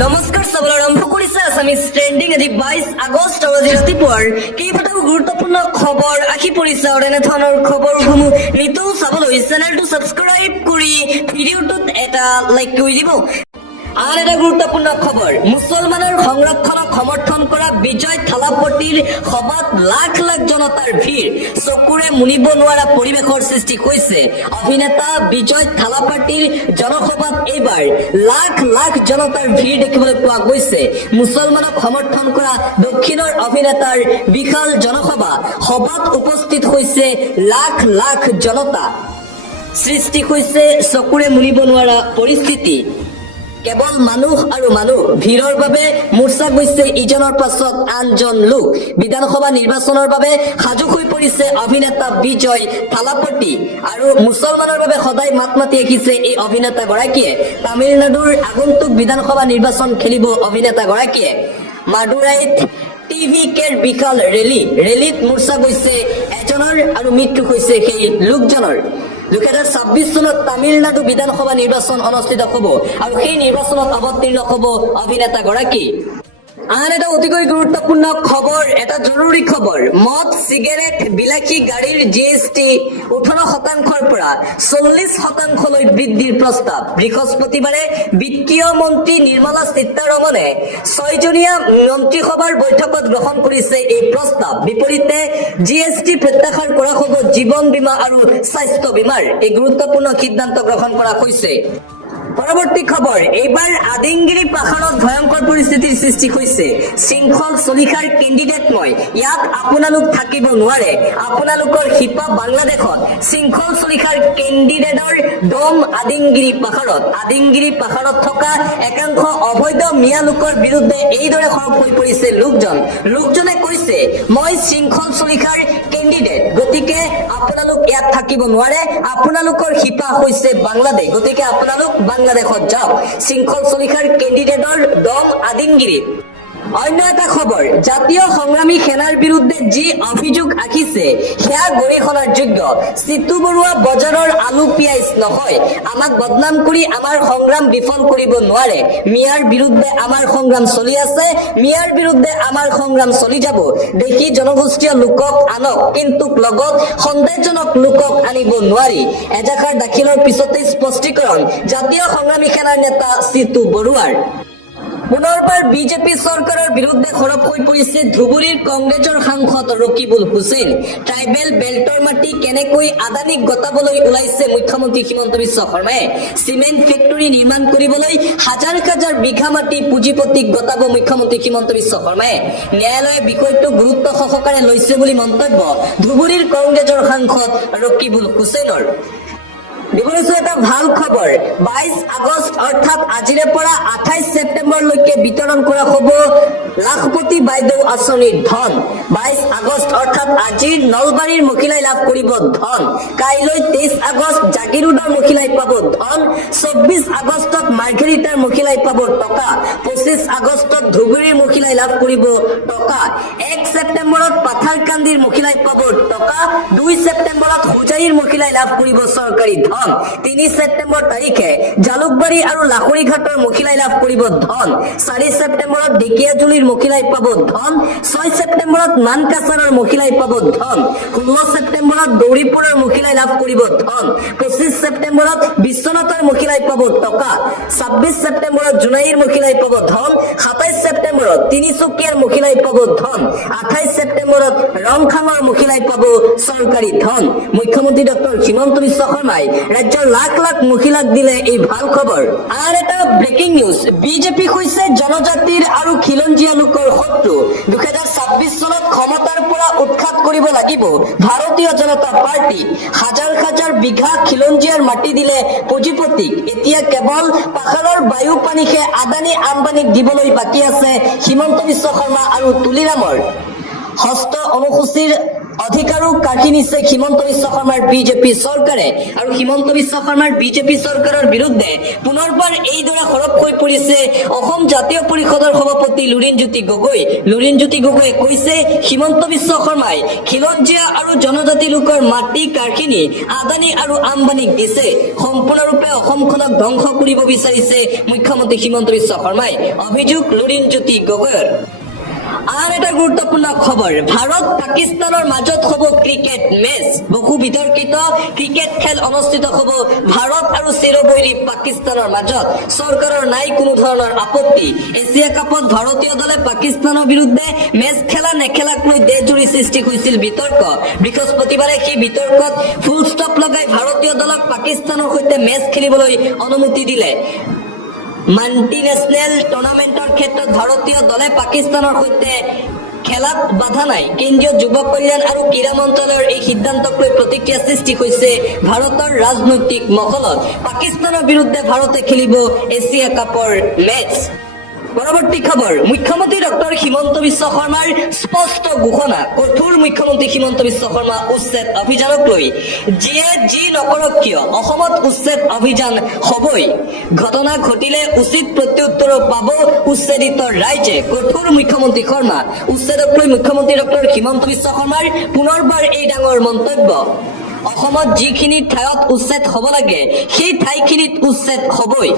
নমস্কাৰ চাবলৈ আৰম্ভ কৰিছে আছামিজ ট্ৰেণ্ডিং আজি 22 আগষ্ট আৰু আজি ৰাতিপুৱাৰ কেইবাটাও গুৰুত্বপূৰ্ণ খবৰ আহি পৰিছে আৰু এনেধৰণৰ খবৰসমূহ নিতৌ চাবলৈ চেনেলটো ছাবস্ক্ৰাইব কৰি ভিডিঅ'টোত এটা লাইক কৰি দিব। আন এটা গুৰুত্বপূৰ্ণ খবৰ, মুছলমানৰ সংৰক্ষণক সমৰ্থন কৰা বিজয় থালাপতিৰ সভাত লাখ লাখ জনতাৰ ভিৰ, চকুৰে মুনিব নোৱাৰা পৰিৱেশৰ সৃষ্টি হৈছে। অভিনেতা বিজয় থালাপতিৰ জনসভাত এইবাৰ লাখ লাখ জনতাৰ ভিৰ দেখিবলৈ পোৱা গৈছে। মুছলমানক সমৰ্থন কৰা দক্ষিণৰ অভিনেতাৰ বিশাল সভাত উপস্থিত হৈছে লাখ লাখ জনতা। সৃষ্টি হৈছে চকুৰে মুনিব নোৱাৰা পৰিস্থিতি। কেৱল মানুহ আৰু মানুহ, ভিৰৰ বাবে মূৰ্ছা গৈছে ইজনৰ পাছত আনজন লোক। বিধানসভা নিৰ্বাচনৰ বাবে সাজু হৈ পৰিছে অভিনেতা বিজয় থালাপতি আৰু মুছলমানৰ বাবে সদায় মাত মাতি আহিছে এই অভিনেতাগৰাকীয়ে। তামিলনাডুৰ আগন্তুক বিধানসভা নিৰ্বাচন খেলিব অভিনেতাগৰাকীয়ে। মাদুৰাইত টিভিকেৰ বিশাল ৰেলীত মূৰ্ছা গৈছে এজনৰ আৰু মৃত্যু হৈছে সেই লোকজনৰ। 2026 চনত তামিলনাডু বিধানসভা নিৰ্বাচন অনুষ্ঠিত হ'ব আৰু সেই নিৰ্বাচনত অৱতীৰ্ণ হ'ব অভিনেতাগৰাকী। আন এটা অতিকৈ গুৰুত্বপূৰ্ণ খবৰ, এটা জৰুৰী খবৰ, মদ চিগাৰেট বিলাসী গাড়ীৰ GST 18% পৰা 40% বৃদ্ধিৰ প্ৰস্তাৱ। বৃহস্পতিবাৰে বিত্তীয় মন্ত্ৰী নিৰ্মলা সীতাৰমণে 6জনীয়া মন্ত্ৰীসভাৰ বৈঠকত গ্ৰহণ কৰিছে এই প্ৰস্তাৱ। বিপৰীতে GST প্ৰত্যাহাৰ কৰা হ'ব জীৱন বীমা আৰু স্বাস্থ্য বীমাৰ। এই গুৰুত্বপূৰ্ণ সিদ্ধান্ত গ্ৰহণ কৰা হৈছে। পৰৱৰ্তী খবৰ, এইবাৰ আদিংগিৰি পাহাৰত ভয়ংকৰ পৰিস্থিতিৰ সৃষ্টি হৈছে। শৃংখল চলিহাৰ কেণ্ডিডেট মই, ইয়াত আপোনালোক থাকিব নোৱাৰে। আপোনালোকৰ শিপা বাংলাদেশত। শৃংখল চলিহাৰ কেণ্ডিডেটৰ দম আদিংগিৰি পাহাৰত থকা একাংশ অবৈধ মিয়া লোকৰ বিৰুদ্ধে এইদৰে সৰব হৈ পৰিছে লোকজনে কৈছে, মই শৃংখল চলিহাৰ কেণ্ডিডেট, গতিকে আপোনালোক ইয়াত থাকিব নোৱাৰে। আপোনালোকৰ শিপা হৈছে বাংলাদেশ, গতিকে আপোনালোক বাংলাদেশত যাওক। শৃংখল চলিহাৰ কেণ্ডিডেটৰ দম আদিংগিৰিত। অন্য এটা খবৰ, জাতীয় সংগ্ৰামী সেনাৰ বিৰুদ্ধে যি অভিযোগ আহিছে সেয়া গৰিহণাৰ যোগ্য। চিতু বৰুৱা বজাৰৰ আলু পিয়াজ নহয়। আমাক বদনাম কৰি আমাৰ সংগ্ৰাম বিফল কৰিব নোৱাৰে। মিয়াৰ বিৰুদ্ধে আমাৰ সংগ্ৰাম চলি আছে, মিয়াৰ বিৰুদ্ধে আমাৰ সংগ্ৰাম চলি যাব। দেশী জনগোষ্ঠীয় লোকক আনক, কিন্তু লগত সন্দেহজনক লোকক আনিব নোৱাৰি। এজাহাৰ দাখিলৰ পিছতেই স্পষ্টীকৰণ জাতীয় সংগ্ৰামী সেনাৰ নেতা চিতু বৰুৱাৰ। পুনৰবাৰ বিজেপি চৰকাৰৰ বিৰুদ্ধে সৰব হৈ পৰিছে ধুবুৰীৰ কংগ্ৰেছৰ সাংসদ ৰকিবুল হুছেইন। ট্ৰাইবেল বেল্টৰ মাটি কেনেকৈ আদানীক গতাবলৈ ওলাইছে মুখ্যমন্ত্ৰী হিমন্ত বিশ্ব শৰ্মাই। চিমেণ্ট ফেক্টৰী নিৰ্মাণ কৰিবলৈ হাজাৰ হাজাৰ বিঘা মাটি পুঁজিপতিক গতাব মুখ্যমন্ত্ৰী হিমন্ত বিশ্ব শৰ্মাই। ন্যায়ালয়ে বিষয়টো গুৰুত্ব সহকাৰে লৈছে বুলি মন্তব্য ধুবুৰীৰ কংগ্ৰেছৰ সাংসদ ৰকিবুল হুছেইনৰ। দিবলৈছো এটা ভাল খবৰ, 22 আগষ্ট অৰ্থাৎ আজিৰে পৰা 28 ছেপ্টেম্বৰলৈকে বিতৰণ কৰা হ'ব লাখপতি বাইদেউ আঁচনিৰ ধন। 22 আগষ্ট অৰ্থাৎ আজি নলবাৰীৰ মহিলাই লাভ কৰিব ধন। কাইলৈ 23 আগষ্ট জাগিৰোডৰ মহিলাই পাব ধন। 24 আগষ্টত মাৰ্ঘেৰিটাৰ মহিলাই পাব টকা। 25 আগষ্টত ধুবুৰীৰ মহিলাই লাভ কৰিব টকা। 1 ছেপ্টেম্বৰত পাথাৰকান্দিৰ মহিলাই পাব টকা। 2 ছেপ্টেম্বৰত হোজাইৰ মহিলাই লাভ কৰিব চৰকাৰী ধন। 3 ছেপ্টেম্বৰ তাৰিখে জালুকবাৰী আৰু লাখৰিঘাটৰ মহিলাই লাভ কৰিব ধন। 4 ছেপ্টেম্বৰত ঢেকিয়াজুলিৰ মহিলাই পাব ধন। 6 ছেপ্টেম্বৰত মানকাছাৰৰ মহিলাই পাব ধন। 16 ছেপ্টেম্বৰত দৌৰিপুৰৰ মহিলাই লাভ কৰিব ধন। 25 ছেপ্টেম্বৰত বিশ্বনাথৰ মহিলাই পাব টকা। 26 ছেপ্টেম্বৰত জোনাইৰ মহিলাই পাব ধন। 27 ছেপ্টেম্বৰত তিনিচুকীয়াৰ মহিলাই পাব ধন। 28 ছেপ্টেম্বৰত ৰংখাঙৰ মহিলাই পাব চৰকাৰী ধন। মুখ্যমন্ত্ৰী ডক্টৰ হিমন্ত বিশ্ব শৰ্মাই ৰাজ্যৰ লাখ লাখ মহিলাক দিলে এই ভাল খবৰ। আৰু এটা ব্ৰেকিং নিউজ, বিজেপি হৈছে জনজাতিৰ আৰু খিলঞ্জীয়া লোকৰ শত্ৰু। 2026 চনত ক্ষমতাৰ পৰা উৎখাত কৰিব লাগিব ভাৰতীয় জনতা পাৰ্টি। হাজাৰ হাজাৰ বিঘা খিলঞ্জীয়াৰ মাটি দিলে পুঁজিপতিক। এতিয়া কেৱল পাহাৰৰ বায়ু পানীহে আদানী আম্বানীক দিবলৈ বাকী আছে হিমন্ত বিশ্ব শৰ্মা আৰু তুলিৰামৰ। ষষ্ঠ অনুসূচীৰ অধিকাৰো কাঢ়ি নিছে হিমন্ত বিশ্ব শৰ্মাৰ বিজেপি চৰকাৰে আৰু হিমন্ত বিশ্ব শৰ্মাৰ বিজেপি চৰকাৰৰ বিৰুদ্ধে পুনৰবাৰ এইদৰে সৰব হৈ পৰিছে অসম জাতীয় পৰিষদৰ সভাপতি লুৰিণজ্যোতি গগৈ। লুৰিণজ্যোতি গগৈয়ে কৈছে হিমন্ত বিশ্ব শৰ্মাই খিলঞ্জীয়া আৰু জনজাতি লোকৰ মাটি কাঢ়ি নি আদানী আৰু আম্বানীক দিছে। সম্পূৰ্ণৰূপে অসমখনক ধ্বংস কৰিব বিচাৰিছে মুখ্যমন্ত্ৰী হিমন্ত বিশ্ব শৰ্মাই, অভিযোগ লুৰিণজ্যোতি গগৈৰ। আন এটা গুৰুত্বপূৰ্ণ খবৰ, ভাৰত পাকিস্তানৰ মাজত হ'ব ক্ৰিকেট মেচ। বহু বিতৰ্কিত ক্ৰিকেট খেল অনুষ্ঠিত হ'ব ভাৰত আৰু চিৰবৈৰী পাকিস্তানৰ মাজত। চৰকাৰৰ নাই কোনো ধৰণৰ আপত্তি। এছিয়া কাপত ভাৰতীয় দলে পাকিস্তানৰ বিৰুদ্ধে মেচ খেলা নেখেলাক লৈ দেশজুৰি সৃষ্টি হৈছিল বিতৰ্ক। বৃহস্পতিবাৰে সেই বিতৰ্কত ফুল ষ্টপ লগাই ভাৰতীয় দলক পাকিস্তানৰ সৈতে মেচ খেলিবলৈ অনুমতি দিলে। মাল্টিনেশ্যনেল টুৰ্ণামেণ্টৰ ক্ষেত্ৰত ভাৰতীয় দলে পাকিস্তানৰ সৈতে খেলাত বাধা নাই। কেন্দ্ৰীয় যুৱ কল্যাণ আৰু ক্ৰীড়া মন্ত্ৰালয়ৰ এই সিদ্ধান্তক লৈ প্ৰতিক্ৰিয়া সৃষ্টি হৈছে ভাৰতৰ ৰাজনৈতিক মহলত। পাকিস্তানৰ বিৰুদ্ধে ভাৰতে খেলিব এছিয়া কাপৰ মেচ। পৰৱৰ্তী খবৰ, মুখ্যমন্ত্ৰী ডক্টৰ হিমন্ত বিশ্ব শৰ্মাৰ স্পষ্ট ঘোষণা। কঠোৰ মুখ্যমন্ত্ৰী হিমন্ত বিশ্ব শৰ্মা উচ্ছেদ অভিযানক লৈ। যিয়ে যি নকৰক কিয় অসমত উচ্ছেদ অভিযান হ'বই। ঘটনা ঘটিলে উচিত প্ৰত্যুত্তৰো পাব উচ্ছেদিত ৰাইজে। কঠোৰ মুখ্যমন্ত্ৰী শৰ্মা। উচ্ছেদক লৈ মুখ্যমন্ত্ৰী ডক্টৰ হিমন্ত বিশ্ব শৰ্মাৰ পুনৰবাৰ এই ডাঙৰ মন্তব্য। অসমত যিখিনি ঠাইত উচ্ছেদ হ'ব লাগে সেই ঠাইখিনিত উচ্ছেদ হ'বই।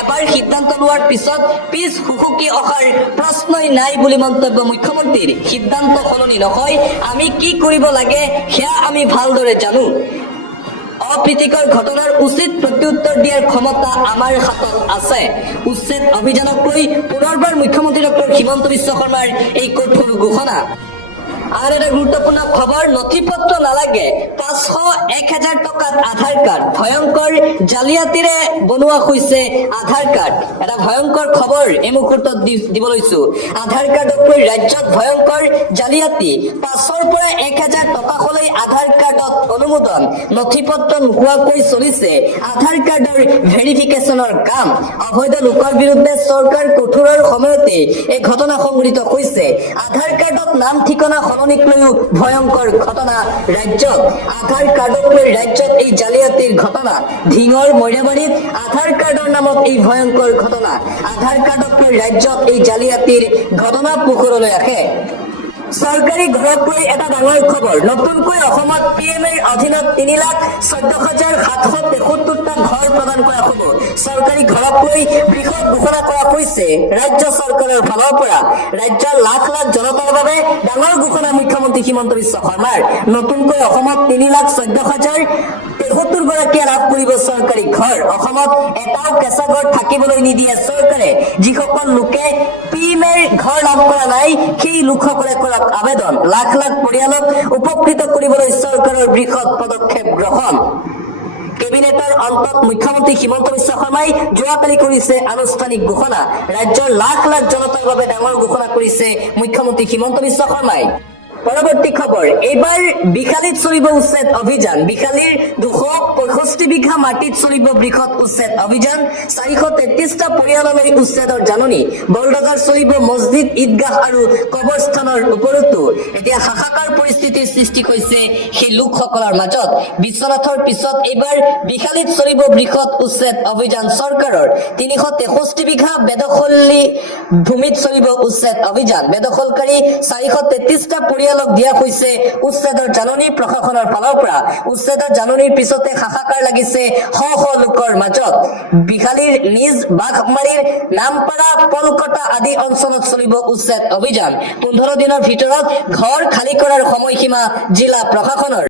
এবাৰ সিদ্ধান্ত লোৱাৰ পিছত পিছ হুহুকি অহাৰ প্ৰশ্নই নাই বুলি মন্তব্য মুখ্যমন্ত্ৰীৰ। সিদ্ধান্ত সলনি নহয়, আমি কি কৰিব লাগে সেয়া আমি ভালদৰে জানো। অপ্ৰীতিকৰ ঘটনাৰ উচিত প্ৰত্যুত্তৰ দিয়াৰ ক্ষমতা আমাৰ হাতত আছে। উচ্ছেদ অভিযানক লৈ পুনৰবাৰ মুখ্যমন্ত্ৰী ডক্টৰ হিমন্ত বিশ্ব শৰ্মাৰ এই কঠোৰ ঘোষণা। আন এটা গুৰুত্বপূৰ্ণ খবৰ, নথি পত্ৰ নালাগে 500-1000 টকাত আধাৰ কাৰ্ড। ভয়ংকৰ জালিয়াতিৰে বনোৱা হৈছে আধাৰ কাৰ্ড। এটা ভয়ংকৰ খবৰ এই মুহূৰ্তত দিব লৈছো। আধাৰ কাৰ্ডক লৈ ৰাজ্যত ভয়ংকৰ জালিয়াতি। 500ৰ পৰা 1000 টকালৈ আধাৰ কাৰ্ডত অনুমোদন। নথি পত্ৰ নোহোৱাকৈ চলিছে আধাৰ কাৰ্ডৰ ভেৰিফিকেশ্যনৰ কাম। অবৈধ লোকৰ বিৰুদ্ধে চৰকাৰ কঠোৰৰ সময়তে এই ঘটনা সংঘটিত হৈছে। আধাৰ কাৰ্ডত নাম ঠিকনা সলনিক লৈও ভয়ংকৰ ঘটনা ৰাজ্যত। আধাৰ কাৰ্ডক লৈ ৰাজ্যত এই জালিয়াতিৰ ঘটনা। ধিঙৰ মইনাবাৰীত আধাৰ কাৰ্ডৰ নামত এই ভয়ংকৰ ঘটনা। আধাৰ কাৰ্ডক লৈ ৰাজ্যত এই জালিয়াতিৰ ঘটনা পোহৰলৈ আহে। চৰকাৰী ঘৰক লৈ এটা ডাঙৰ খবৰ, নতুনকৈ অসমত PMৰ অধীনত 3,14,773টা ঘৰ প্ৰদান কৰা হ'ব। চৰকাৰী ঘৰক লৈ বৃহৎ ঘোষণা কৰা হৈছে ৰাজ্য চৰকাৰৰ ফালৰ পৰা। ৰাজ্যৰ লাখ লাখ জনতাৰ বাবে ডাঙৰ ঘোষণা মুখ্যমন্ত্ৰী হিমন্ত বিশ্ব শৰ্মাৰ। নতুনকৈ অসমত 3,14,073গৰাকীয়ে লাভ কৰিব চৰকাৰী ঘৰ। অসমত এটাও কেঁচা ঘৰ থাকিবলৈ নিদিয়ে চৰকাৰে। যিসকল লোকে PMৰ ঘৰ লাভ কৰা নাই সেই লোকসকলে কৰা আবেদন। লাখ লাখ পৰিয়ালক উপকৃত কৰিবলৈ চৰকাৰৰ বৃহৎ পদক্ষেপ গ্ৰহণ। কেবিনেটৰ অন্তত মুখ্যমন্ত্ৰী হিমন্ত বিশ্ব শৰ্মাই যোৱাকালি কৰিছে আনুষ্ঠানিক ঘোষণা। ৰাজ্যৰ লাখ লাখ জনতাৰ বাবে ডাঙৰ ঘোষণা কৰিছে মুখ্যমন্ত্ৰী হিমন্ত বিশ্ব শৰ্মাই। পৰৱৰ্তী খবৰ, এইবাৰ বিখালীত চলিব উচ্ছেদ অভিযান। বিখালীৰ 265 বিঘা মাটিত চলিব বৃহৎ উচ্ছেদ অভিযান। 433টা পৰিয়াললৈ উচ্ছেদৰ জাননী। বলবজাৰ চলিব মছজিদ, ঈদগাহ আৰু কবৰস্থানৰ ওপৰতো। এতিয়া হাহাকাৰ পৰিস্থিতিৰ সৃষ্টি হৈছে সেই লোকসকলৰ মাজত। বিশ্বনাথৰ পিছত এইবাৰ বিখালীত চলিব বৃহৎ উচ্ছেদ অভিযান চৰকাৰৰ। 363 বিঘা বেদখলী ভূমিত চলিব উচ্ছেদ অভিযান। বেদখলকাৰী 433টা পৰিয়ালক দিয়া হৈছে উচ্ছেদৰ জাননী প্ৰশাসনৰ ফালৰ পৰা। উচ্ছেদৰ জাননীৰ পিছতে হাহাকাৰ লাগিছে শ শ লোকৰ মাজত। বিখালীৰ নিজ বাঘমাৰীৰ নামপাৰা, পলকটা আদি অঞ্চলত চলিব উচ্ছেদ অভিযান। 15 দিনৰ ভিতৰত ঘৰ খালী কৰাৰ সময়সীমা জিলা প্ৰশাসনৰ।